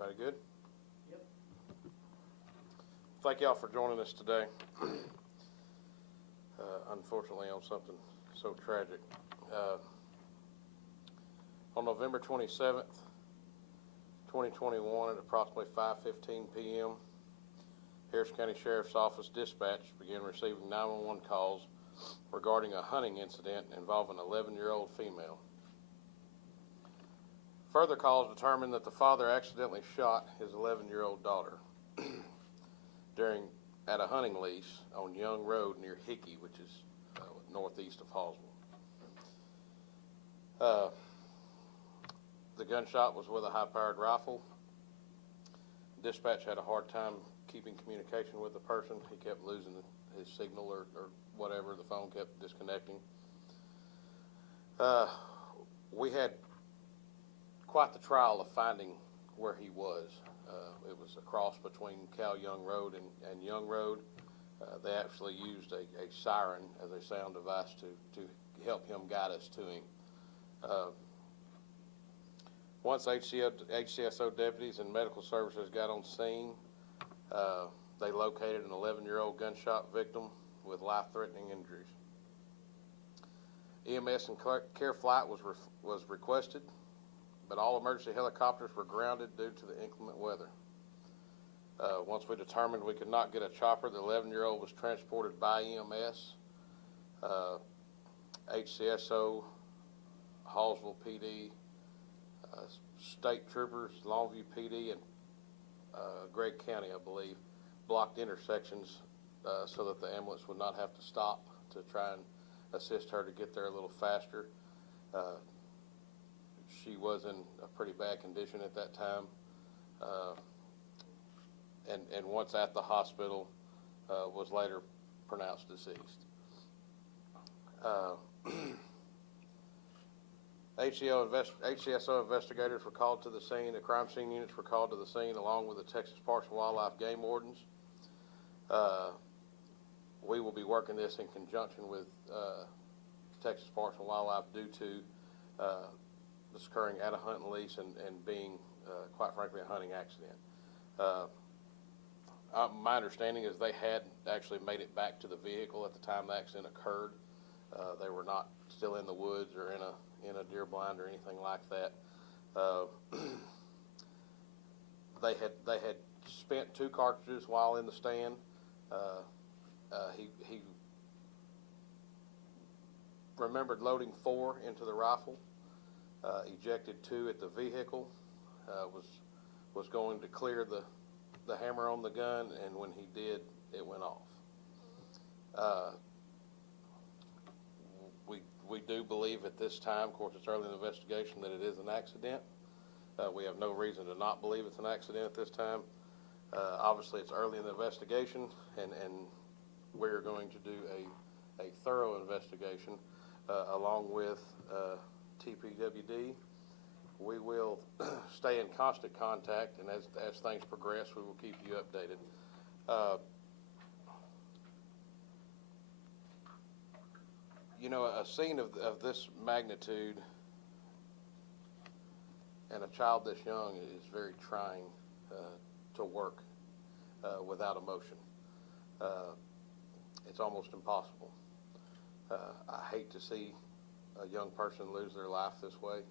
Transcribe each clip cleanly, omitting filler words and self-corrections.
Everybody good? Yep. Thank y'all for joining us today. Unfortunately on something so tragic. On November 27th, 2021 at approximately 5:15 p.m., Harris County Sheriff's Office dispatch began receiving 911 calls regarding a hunting incident involving an 11-year-old female. Further calls determined that the father accidentally shot his 11-year-old daughter at a hunting lease on Young Road near Hickey, which is northeast of Hallsville. The gunshot was with a high-powered rifle. Dispatch had a hard time keeping communication with the person. He kept losing his signal or whatever. The phone kept disconnecting. We had quite the trial of finding where he was. It was a cross between Young Road and Young Road. They actually used a siren as a sound device to help him guide us to him. Once HCSO deputies and medical services got on scene, they located an 11-year-old gunshot victim with life-threatening injuries. EMS and care flight was requested, but all emergency helicopters were grounded due to the inclement weather. Once we determined we could not get a chopper, the 11-year-old was transported by EMS, HCSO, Hallsville PD, state troopers, Longview PD, and Gregg County, I believe, blocked intersections so that the ambulance would not have to stop to try and assist her to get there a little faster. She was in a pretty bad condition at that time, and once at the hospital, was later pronounced deceased. HCSO investigators were called to the scene. The crime scene units were called to the scene along with the Texas Parks and Wildlife game wardens. We will be working this in conjunction with Texas Parks and Wildlife due to this occurring at a hunting lease and being, quite frankly, a hunting accident. My understanding is they had actually made it back to the vehicle at the time the accident occurred. They were not still in the woods or in a deer blind or anything like that. They had spent 2 cartridges while in the stand. He remembered loading 4 into the rifle, ejected 2 at the vehicle, was going to clear the hammer on the gun, and when he did, it went off. We do believe at this time, of course it's early in the investigation, that it is an accident. We have no reason to not believe it's an accident at this time. Obviously it's early in the investigation, and we're going to do a thorough investigation along with TPWD. We will stay in constant contact, and as things progress, we will keep you updated. You know, a scene of this magnitude and a child this young is very trying to work without emotion. It's almost impossible. I hate to see a young person lose their life this way.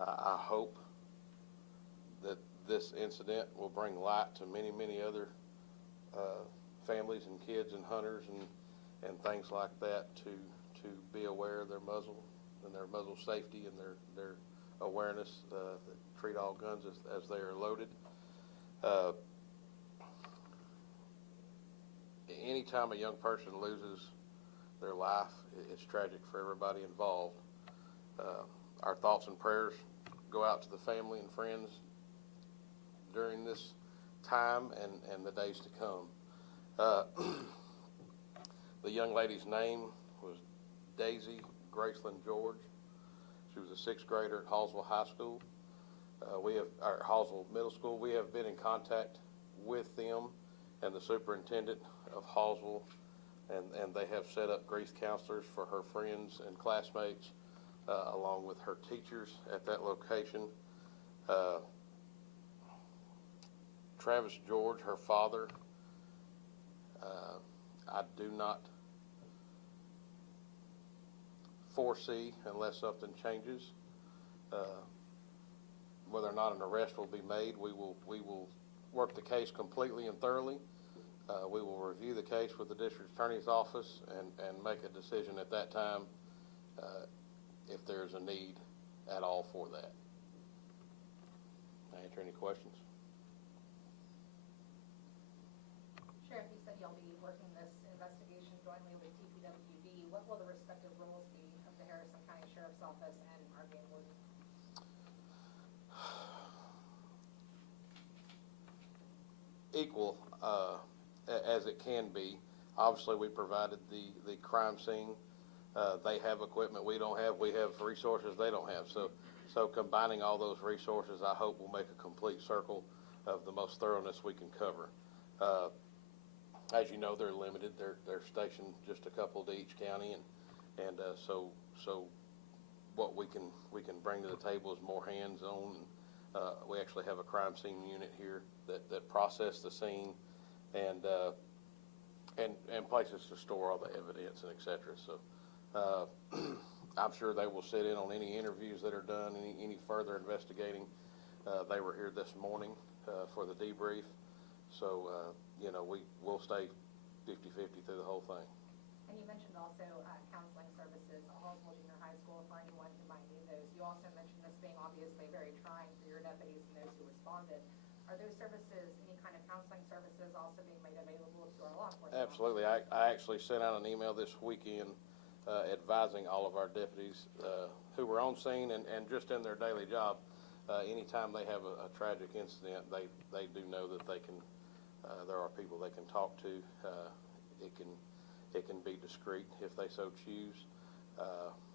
I hope that this incident will bring light to many, many other families and kids and hunters and things like that to be aware of their muzzle and their muzzle safety and their awareness that treat all guns as they are loaded. Anytime a young person loses their life, it's tragic for everybody involved. Our thoughts and prayers go out to the family and friends during this time and the days to come. The young lady's name was Daisy Graceland George. She was a 6th grader at Hallsville High School. Hallsville Middle School. We have been in contact with them and the superintendent of Hallsville, and they have set up grief counselors for her friends and classmates, along with her teachers at that location. Travis George, her father. I do not foresee, unless something changes, whether or not an arrest will be made. We will work the case completely and thoroughly. We will review the case with the district attorney's office and make a decision at that time if there's a need at all for that. Answer any questions? Sheriff, you said you'll be working this investigation jointly with DPWD. What will the respective roles be of the Harrison County Sheriff's Office and our game warden? Equal as it can be. Obviously, we provided the crime scene. They have equipment we don't have. We have resources they don't have. So combining all those resources, I hope, will make a complete circle of the most thoroughness we can cover. As you know, they're limited. They're stationed just a couple to each county, and so what we can bring to the table is more hands-on. We actually have a crime scene unit here that process the scene and places to store all the evidence and et cetera. So I'm sure they will sit in on any interviews that are done, any further investigating. They were here this morning for the debrief. So, we'll stay 50-50 through the whole thing. And you mentioned also counseling services at Hallsville Junior High School for anyone who might need those. You also mentioned this being obviously very trying for your deputies and those who responded. Are those services, any kind of counseling services, also being made available to our law enforcement? Absolutely. I actually sent out an email this weekend advising all of our deputies who were on scene and just in their daily job. Anytime they have a tragic incident, they do know that they can. There are people they can talk to. It can be discreet if they so choose.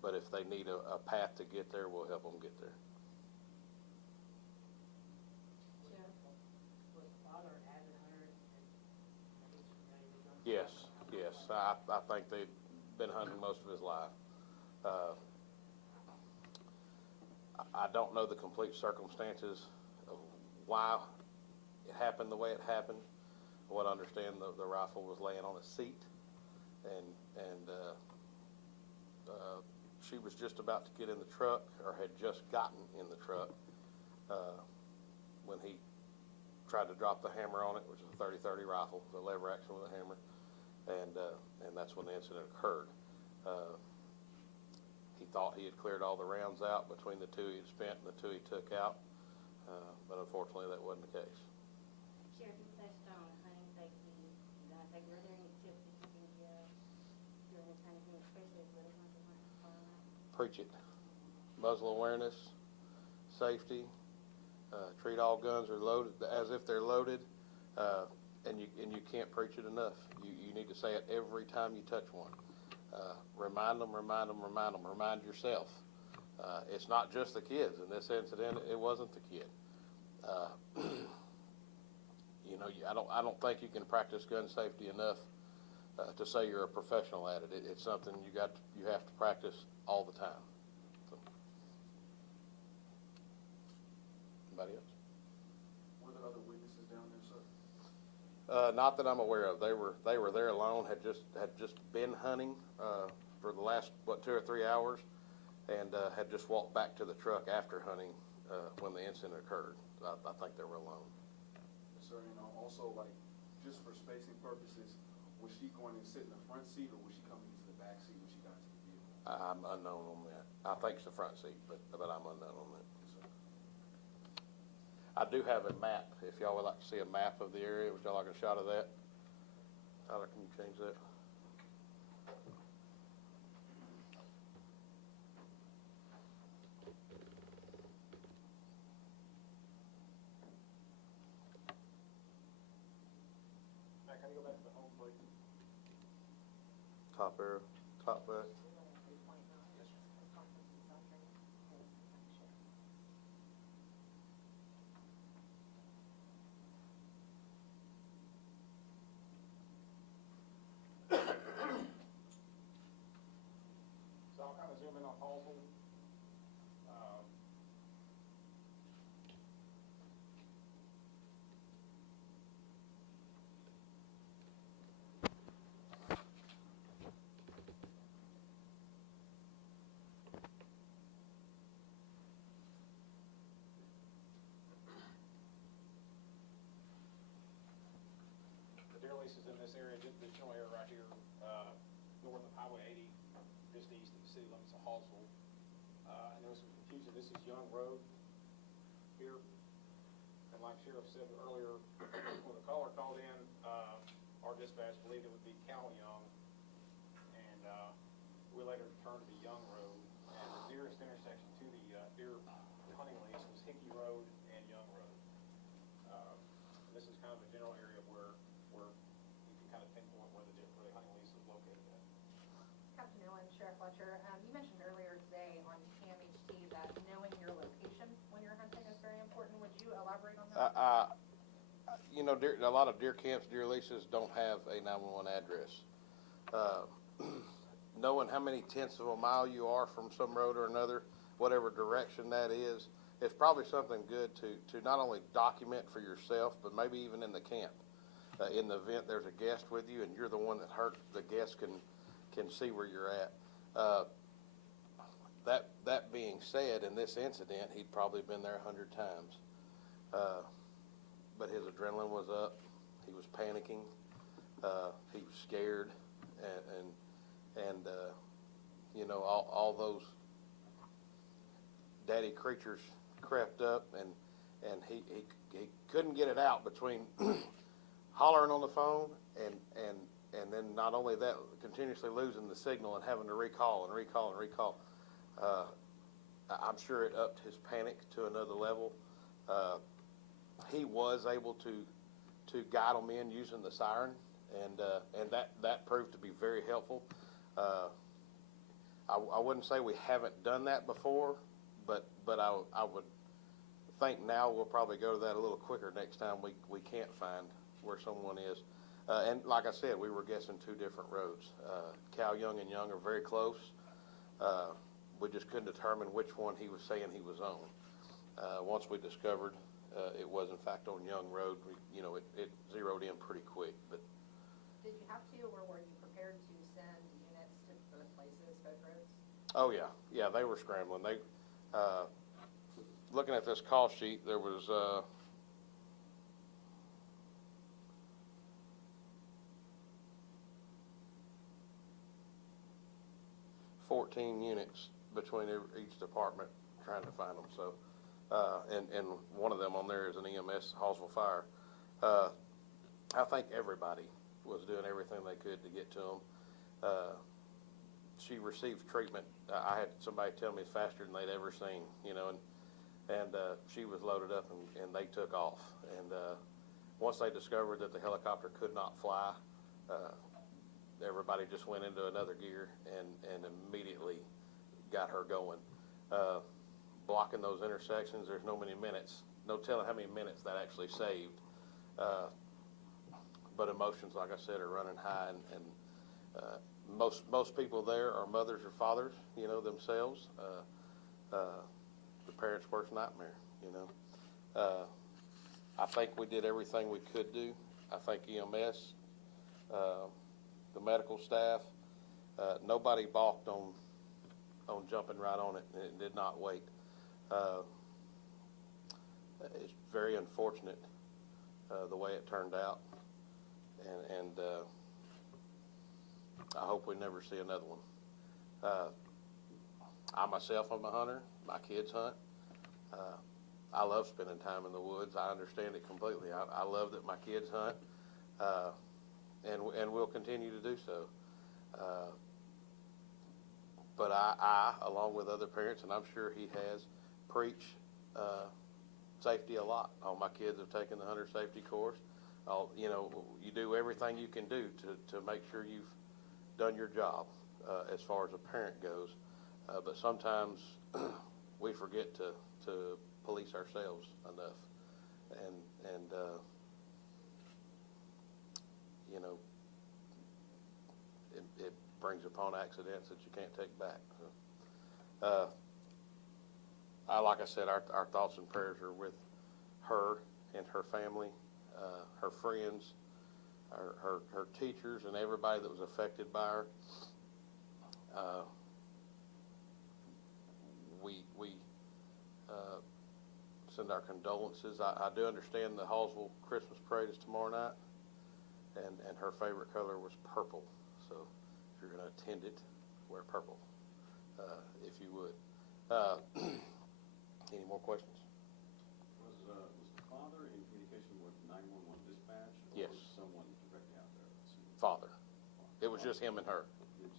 But if they need a path to get there, we'll help them get there. Yes. I think they've been hunting most of his life. I don't know the complete circumstances of why it happened the way it happened. What I understand, the rifle was laying on a seat, and she was just about to get in the truck, or had just gotten in the truck, when he tried to drop the hammer on it, which is a 30-30 rifle, the lever action with a hammer, and that's when the incident occurred. He thought he had cleared all the rounds out between the two he had spent and the two he took out, but unfortunately that wasn't the case. Sheriff, you touched on hunting safety. Were there any tips that you can give during this kind of thing, especially as little ones are firearms? Preach it. Muzzle awareness, safety. Treat all guns are loaded as if they're loaded, and you can't preach it enough. You need to say it every time you touch one. Remind them. Remind yourself. It's not just the kids. In this incident, it wasn't the kid. I don't think you can practice gun safety enough to say you're a professional at it. It's something you have to practice all the time. So. Anybody else? Were there other witnesses down there, sir? Not that I'm aware of. They were there alone. Had just been hunting for the last 2 or 3 hours, and had just walked back to the truck after hunting when the incident occurred. I think they were alone. Yes, sir. And also, just for spacing purposes, was she going to sit in the front seat, or was she coming into the back seat when she got to the vehicle? I'm unknown on that. I think it's the front seat, but I'm unknown on that. Yes, sir. I do have a map. If y'all would like to see a map of the area, would y'all like a shot of that? Tyler, can you change that? Matt, can you go back to the home plate? Top arrow, top back. So I'll kind of zoom in on Hallsville. city limits of Hallsville. And there was some confusion. This is Young Road here. And like Sheriff said earlier, when the caller called in, our dispatch believed it would be Cal Young. And we later determined to be Young Road. And the nearest intersection to the deer hunting lease was Hickey Road and Young Road. This is kind of a general area where you can kind of pinpoint where the hunting lease is located at. Captain Owen, Sheriff Fletcher, you mentioned earlier today on KMHT that knowing your location when you're hunting is very important. Would you elaborate on that? You know, a lot of deer camps, deer leases don't have a 911 address. Knowing how many tenths of a mile you are from some road or another, whatever direction that is probably something good to not only document for yourself, but maybe even in the camp. In the event there's a guest with you and you're the one that hurt, the guest can see where you're at. That being said, in this incident, he'd probably been there 100 times. But his adrenaline was up. He was panicking. He was scared, and you know, all those daddy creatures crept up, and he couldn't get it out between hollering on the phone and then not only that, continuously losing the signal and having to recall. I'm sure it upped his panic to another level. He was able to guide them in using the siren, and that proved to be very helpful. I wouldn't say we haven't done that before, but I would think now we'll probably go to that a little quicker next time we can't find where someone is. And like I said, we were guessing two different roads. Cal Young and Young are very close. We just couldn't determine which one he was saying he was on. Once we discovered it was in fact on Young Road, it zeroed in pretty quick. But Did you have to, or were you prepared to send units to both places, both roads? oh yeah, they were scrambling. They looking at this call sheet, there was 14 units between each department trying to find them. So, and one of them on there is an EMS Hallsville Fire. I think everybody was doing everything they could to get to them. She received treatment. I had somebody tell me faster than they'd ever seen, and she was loaded up and they took off. And once they discovered that the helicopter could not fly, everybody just went into another gear and immediately got her going. Blocking those intersections, there's no telling how many minutes that actually saved. But emotions, like I said, are running high, and most people there are mothers or fathers, themselves. The parents' worst nightmare, I think we did everything we could do. I think EMS, the medical staff, nobody balked on jumping right on it, and it did not wait. It's very unfortunate the way it turned out, and I hope we never see another one. I myself am a hunter. My kids hunt. I love spending time in the woods. I understand it completely. I love that my kids hunt, and we'll continue to do so. But I, along with other parents, and I'm sure he has, preach safety a lot. All my kids have taken the hunter safety course. You do everything you can do to make sure you've done your job as far as a parent goes. But sometimes we forget to police ourselves enough, and it brings upon accidents that you can't take back. So, like I said, our thoughts and prayers are with her and her family, her friends, her teachers, and everybody that was affected by her. We send our condolences. I do understand the Hallsville Christmas parade is tomorrow night, and her favorite color was purple. So if you're going to attend it, wear purple. if you would. Any more questions? Was the father in communication with 911 dispatch? Yes. Or was someone directly out there? Father. It was just him and her. Him,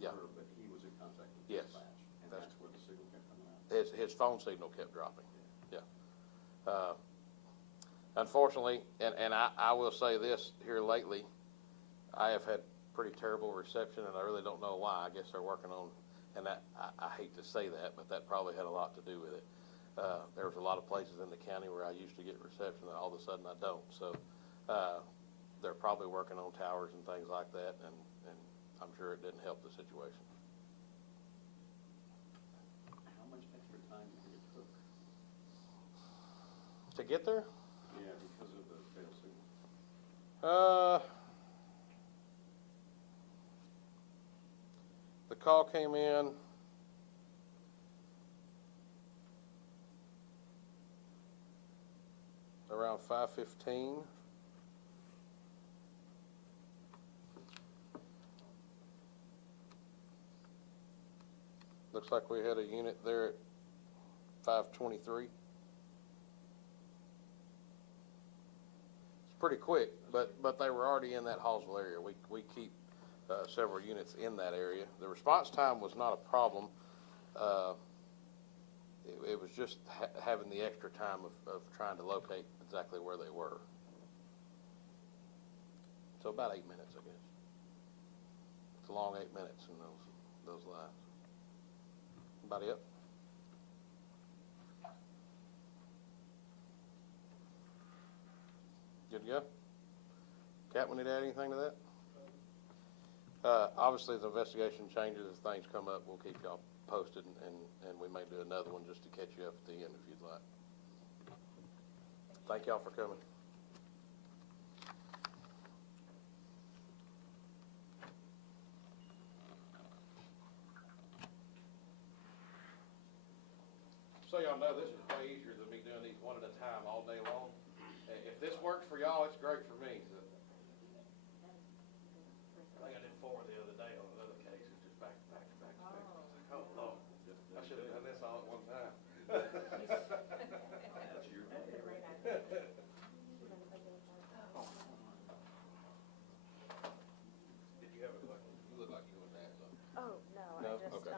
Yeah. her, but he was in contact with Yes. dispatch. And That's- that's where the signal kept coming out? His phone signal kept dropping, yeah. Unfortunately, and I will say this, here lately, I have had pretty terrible reception, and I really don't know why. I guess they're working on, and that, I hate to say that, but that probably had a lot to do with it. There was a lot of places in the county where I used to get reception, and all of a sudden I don't, so, they're probably working on towers and things like that, and I'm sure it didn't help the situation. How much extra time do you think it took? To get there? Yeah, because of the fail signal. The call came in around 5:15. Looks like we had a unit there at 5:23. It's pretty quick, but they were already in that Hallsville area. We keep several units in that area. The response time was not a problem. It was just having the extra time of trying to locate exactly where they were. So about 8 minutes, I guess. It's a long 8 minutes in those lines. Anybody else? Good to go? Captain, need to add anything to that? Obviously, the investigation changes as things come up. We'll keep y'all posted, and we may do another one just to catch you up at the end if you'd like. Thank y'all for coming. So y'all know this is way easier than me doing these one at a time all day long. If this works for y'all, it's great for me. So. I think I did 4 the other day on another case. It's just back to back to back to back. I was like, oh, Lord, I should have done this all at one time. That's your day. Did you have a question? You look like you wanted to add something. Oh, no, No? I just, Okay.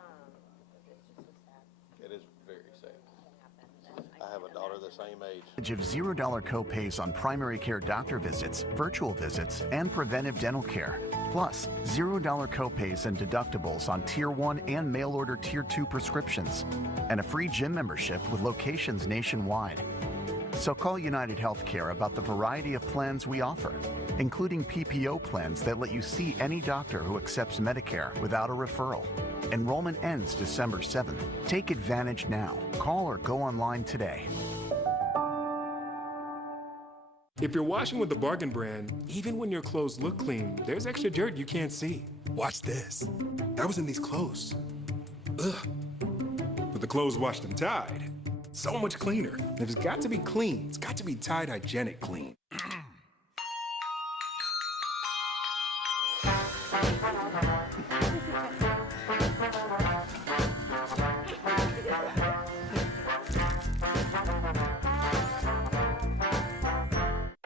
it's just so sad It is very sad. that happened. And I have a daughter the same age. Of $0 copays on primary care doctor visits, virtual visits, and preventive dental care. Plus, $0 copays and deductibles on Tier 1 and mail order Tier 2 prescriptions. And a free gym membership with locations nationwide. So call United Healthcare about the variety of plans we offer, including PPO plans that let you see any doctor who accepts Medicare without a referral. Enrollment ends December 7th. Take advantage now. Call or go online today. If you're washing with the Bargain brand, even when your clothes look clean, there's extra dirt you can't see. Watch this. That was in these clothes. Ugh. But the clothes washed in Tide, so much cleaner. And if it's got to be clean, it's got to be Tide Hygienic Clean.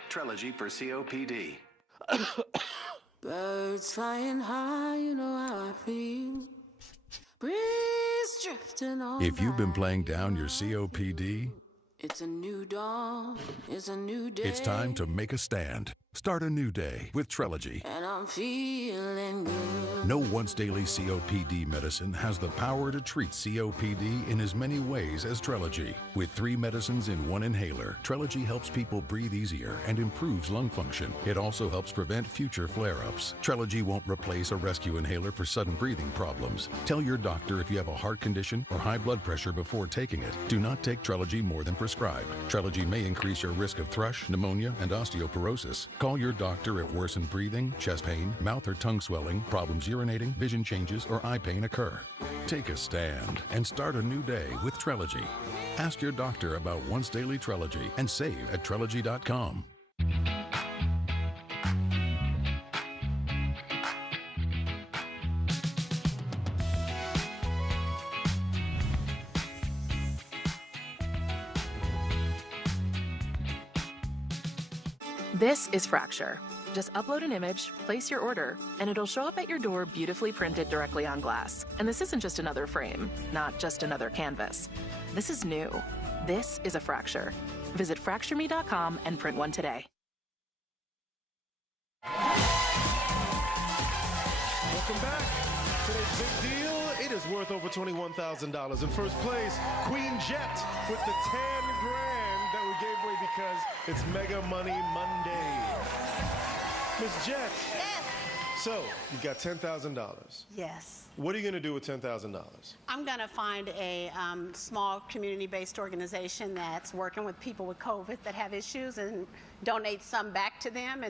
Trilogy for COPD. Birds flying high, you know how I feel. Breeze drifting on. If you've been by. playing down your COPD, It's a new dawn, it's a new day. it's time to make a stand. Start a new day with Trilogy. And I'm feeling good. No once-daily COPD medicine has the power to treat COPD in as many ways as Trilogy. With 3 medicines in 1 inhaler, Trilogy helps people breathe easier and improves lung function. It also helps prevent future flare-ups. Trilogy won't replace a rescue inhaler for sudden breathing problems. Tell your doctor if you have a heart condition or high blood pressure before taking it. Do not take Trilogy more than prescribed. Trilogy may increase your risk of thrush, pneumonia, and osteoporosis. Call your doctor if worsened breathing, chest pain, mouth or tongue swelling, problems urinating, vision changes, or eye pain occur. Take a stand and start a new day with Trilogy. Ask your doctor about once daily Trilogy and save at Trilogy.com. This is Fracture. Just upload an image, place your order, and it'll show up at your door beautifully printed directly on glass. And this isn't just another frame, not just another canvas. This is new. This is a Fracture. Visit fractureme.com and print one today. Welcome back. Today's big deal, it is worth over $21,000. In first place, Queen Jet with the 10 grand that we gave away because it's Mega Money Monday. Miss Jet. Yes. So, you got $10,000. Yes. What are you going to do with $10,000? I'm going to find a small community-based organization that's working with people with COVID that have issues and donate some back to them.